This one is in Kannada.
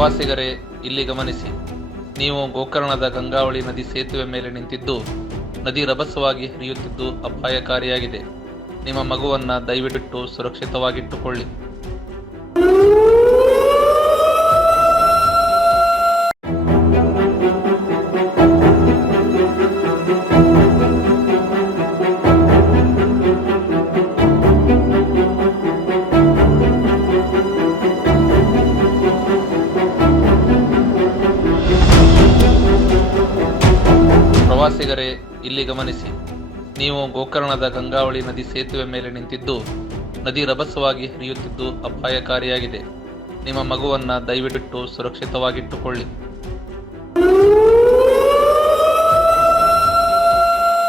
ಪ್ರವಾಸಿಗರೇ, ಇಲ್ಲಿ ಗಮನಿಸಿ. ನೀವು ಗೋಕರ್ಣದ ಗಂಗಾವಳಿ ನದಿ ಸೇತುವೆ ಮೇಲೆ ನಿಂತಿದ್ದು, ನದಿ ರಭಸವಾಗಿ ಹರಿಯುತ್ತಿದ್ದು ಅಪಾಯಕಾರಿಯಾಗಿದೆ. ನಿಮ್ಮ ಮಗುವನ್ನು ದಯವಿಟ್ಟು ಸುರಕ್ಷಿತವಾಗಿಟ್ಟುಕೊಳ್ಳಿ. ಪ್ರವಾಸಿಗರೇ, ಇಲ್ಲಿ ಗಮನಿಸಿ. ನೀವು ಗೋಕರ್ಣದ ಗಂಗಾವಳಿ ನದಿ ಸೇತುವೆ ಮೇಲೆ ನಿಂತಿದ್ದು, ನದಿ ರಭಸವಾಗಿ ಹರಿಯುತ್ತಿದ್ದು ಅಪಾಯಕಾರಿಯಾಗಿದೆ. ನಿಮ್ಮ ಮಗುವನ್ನು ದಯವಿಟ್ಟು ಸುರಕ್ಷಿತವಾಗಿಟ್ಟುಕೊಳ್ಳಿ.